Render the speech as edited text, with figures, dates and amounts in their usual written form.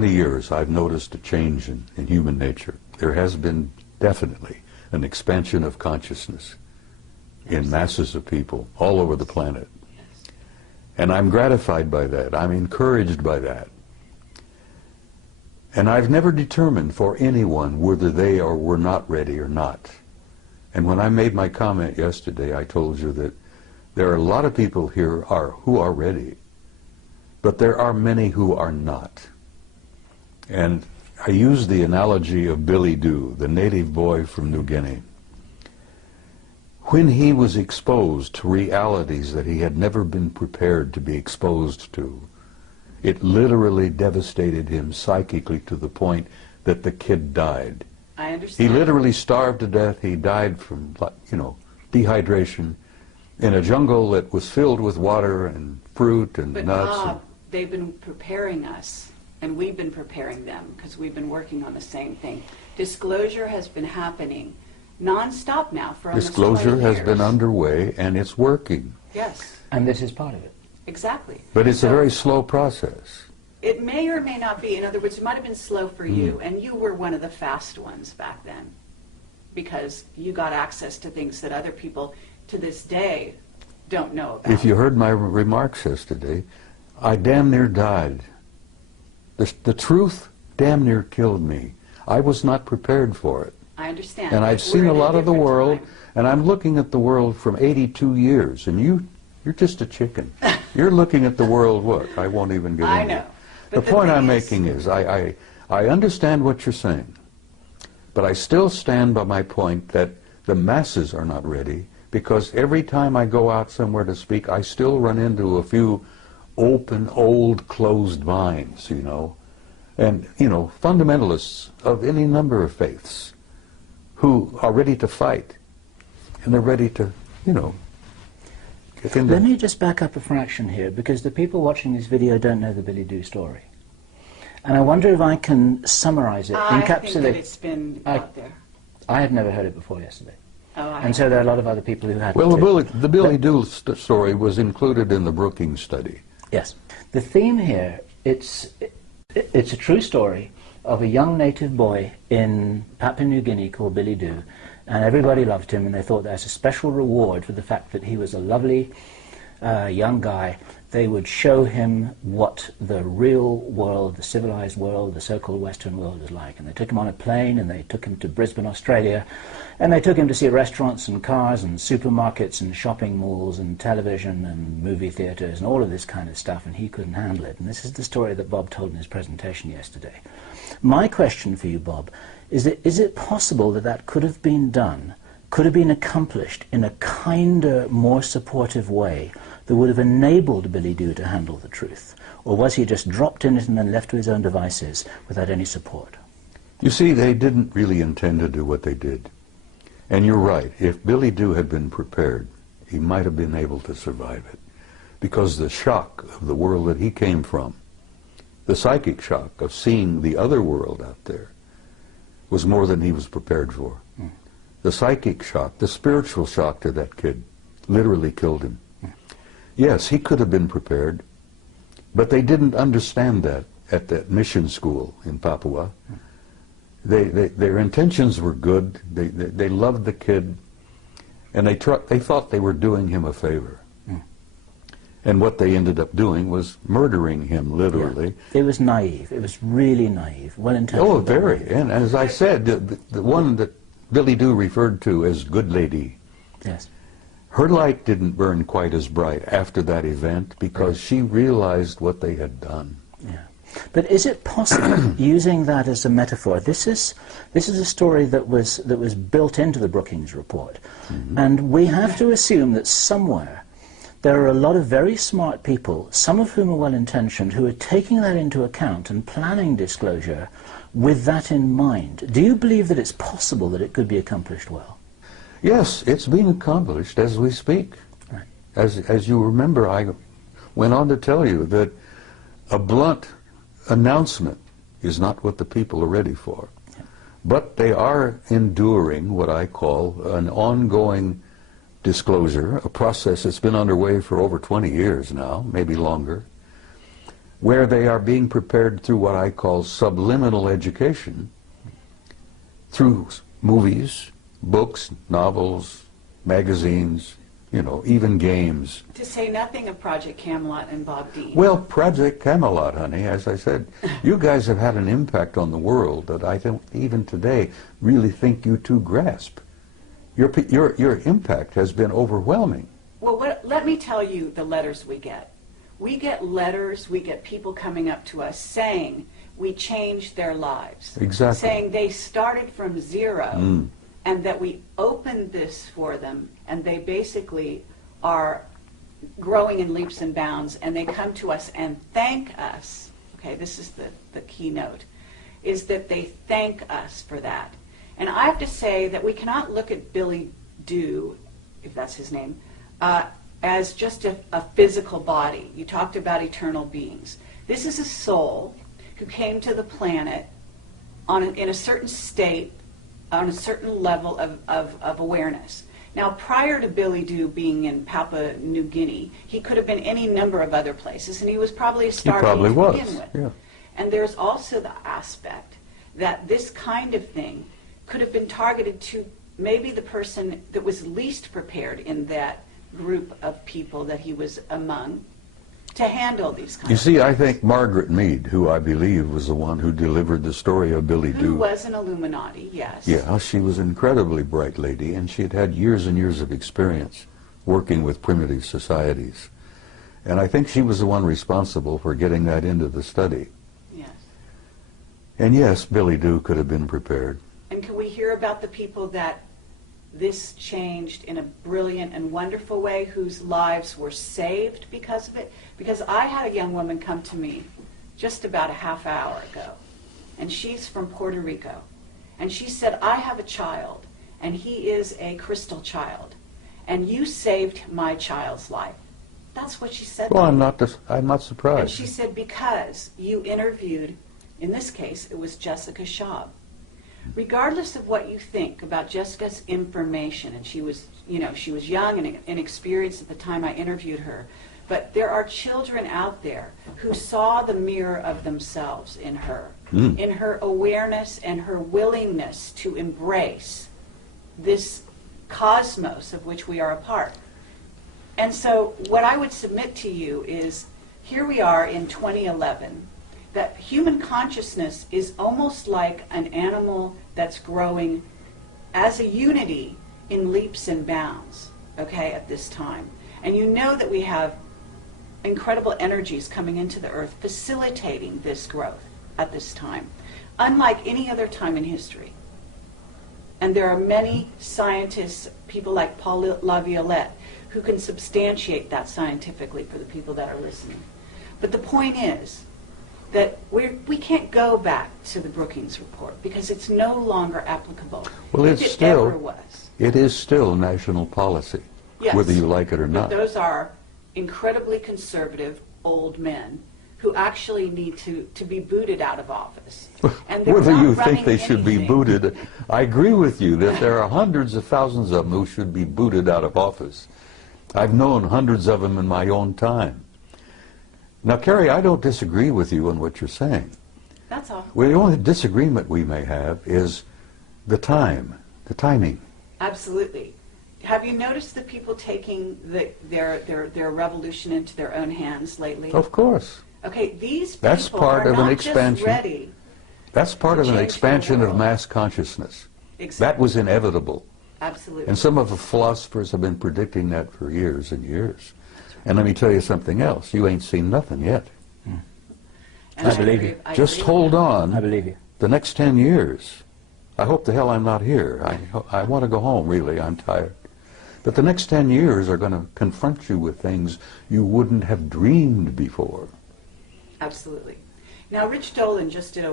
20 years, I've noticed a change in human nature. There has been definitely an expansion of consciousness in masses of people all over the planet. And I'm gratified by that. I'm encouraged by that. And I've never determined for anyone whether they were not ready or not. And when I made my comment yesterday, I told you that there are a lot of people here who are ready, but there are many who are not. And I use the analogy of Billy Dew, the native boy from New Guinea. When he was exposed to realities that he had never been prepared to be exposed to, it literally devastated him psychically to the point that the kid died. I understand. He literally starved to death. He died from, dehydration in a jungle that was filled with water and fruit and But nuts. Bob, they've been preparing us, and we've been preparing them because we've been working on the same thing. Disclosure has been happening non-stop now for almost 20 years. Disclosure has been underway, and it's working. Yes. And this is part of it. Exactly. But it's a very slow process. It may or may not be. In other words, it might have been slow for you, and you were one of the fast ones back then because you got access to things that other people to this day don't know about. If you heard my remarks yesterday, I damn near died. The truth damn near killed me. I was not prepared for it. I understand. And I've We're seen in a lot of the different world, time. and I'm looking at the world from 82 years, and you're just a chicken. You're looking at the world, what? I won't even get I into know. it. But The point thing I'm is- making is I understand what you're saying, but I still stand by my point that the masses are not ready, because every time I go out somewhere to speak, I still run into a few open, old, closed minds, and, fundamentalists of any number of faiths who are ready to fight, and they're ready to, get into... Let me just back up a fraction here, because the people watching this video don't know the Billy Dew story. And I wonder if I can summarize it, I encapsulate... think that it's been out there. I had never heard it before yesterday. Oh, And so there are a lot of other people who hadn't. Well, too. the Billy Dew story was included in the Brookings study. Yes. The theme here, it's a true story of a young native boy in Papua New Guinea called Billy Dew, and everybody loved him, and they thought there's a special reward for the fact that he was a lovely young guy. They would show him what the real world, the civilized world, the so-called Western world is like. And they took him on a plane, and they took him to Brisbane, Australia, and they took him to see restaurants and cars and supermarkets and shopping malls and television and movie theaters and all of this kind of stuff, and he couldn't handle it. And this is the story that Bob told in his presentation yesterday. My question for you, Bob, is it possible that that could have been done, could have been accomplished in a kinder, more supportive way that would have enabled Billy Dew to handle the truth? Or was he just dropped in it and then left to his own devices without any support? You see, they didn't really intend to do what they did. And you're right, if Billy Dew had been prepared, he might have been able to survive it. Because the shock of the world that he came from, the psychic shock of seeing the other world out there, was more than he was prepared for. The psychic shock, the spiritual shock to that kid, literally killed him. Yes, he could have been prepared, but they didn't understand that at that mission school in Papua. Their intentions were good. They loved the kid, and they thought they were doing him a favor. And what they ended up doing was murdering him, literally. Yeah. It was naive. It was really naive. Well-intentioned. Oh, very. And as I said, the one that Billy Dew referred to as Good Lady, Yes. her light didn't burn quite as bright after that event because she realized what they had done. Yeah. But is it possible, using that as a metaphor, this is a story that was built into the Brookings report, and we have to assume that somewhere there are a lot of very smart people, some of whom are well-intentioned, who are taking that into account and planning disclosure with that in mind. Do you believe that it's possible that it could be accomplished well? Yes, it's being accomplished as we speak. Right. As you remember, I went on to tell you that a blunt announcement is not what the people are ready for. Yeah. But they are enduring what I call an ongoing disclosure, a process that's been underway for over 20 years now, maybe longer. where they are being prepared through what I call subliminal education, through movies, books, novels, magazines, you know, even games. To say nothing of Project Camelot and Bob Dean. Well, Project Camelot, honey, as I said, you guys have had an impact on the world that I don't even today really think you two grasp. Your impact has been overwhelming. Well, let me tell you the letters we get. We get letters, we get people coming up to us saying we changed their lives. Exactly. Saying they started from zero and that we opened this for them and they basically are growing in leaps and bounds and they come to us and thank us. Okay, this is the keynote, is that they thank us for that. And I have to say that we cannot look at Billy Dew, if that's his name, as just a physical body. You talked about eternal beings. This is a soul who came to the planet in a certain state, on a certain level of awareness. Now, prior to Billy Dew being in Papua New Guinea, he could have been any number of other places, and he was probably a star to begin with. Yeah. And there's also the aspect that this kind of thing could have been targeted to maybe the person that was least prepared in that group of people that he was among to handle these kinds of things. You see, I think Margaret Mead, who I believe was the one who delivered the story of Billy Dew. Who was an Illuminati, yes. Yeah, she was an incredibly bright lady, and she had had years and years of experience working with primitive societies. And I think she was the one responsible for getting that into the study. Yes. And yes, Billy Dew could have been prepared. And can we hear about the people that this changed in a brilliant and wonderful way, whose lives were saved because of it? Because I had a young woman come to me just about a half hour ago, and she's from Puerto Rico. And she said, I have a child, and he is a crystal child, and you saved my child's life. That's what she said. Well, I'm not surprised. And she said, because you interviewed, in this case, it was Jessica Schaub. Regardless of what you think about Jessica's information, and she was young and inexperienced at the time I interviewed her, but there are children out there who saw the mirror of themselves in her, in her awareness and her willingness to embrace this cosmos of which we are a part. And so what I would submit to you is, here we are in 2011, that human consciousness is almost like an animal that's growing as a unity in leaps and bounds, okay, at this time. And you know that we have incredible energies coming into the earth facilitating this growth at this time, unlike any other time in history. And there are many scientists, people like Paul LaViolette, who can substantiate that scientifically for the people that are listening. But the point is that we can't go back to the Brookings Report because it's no longer applicable. Well, if it ever was. It is still national policy, Yes. whether you like it or But not. those are incredibly conservative old men who actually need to be booted out of office. And they're Whether not you think running they should be anything. booted, I agree with you that there are hundreds of thousands of them who should be booted out of office. I've known hundreds of them in my own time. Now, Carrie, I don't disagree with you on what you're saying. That's all. Well, the only disagreement we may have is the timing. Absolutely. Have you noticed the people taking their revolution into their own hands lately? Of course. Okay, these people That's part are of an not expansion. just ready. That's part To of an change the expansion of world. mass consciousness. Exactly. That was inevitable. Absolutely. And some of the philosophers have been predicting that for years and years. And let me tell you something else. You ain't seen nothing yet. And I believe agree- you. I Just agree hold with that. on. I believe you. The next 10 years. I hope the hell I'm not here. I want to go home, really. I'm tired. But the next 10 years are going to confront you with things you wouldn't have dreamed before. Absolutely. Now, Rich Dolan just did a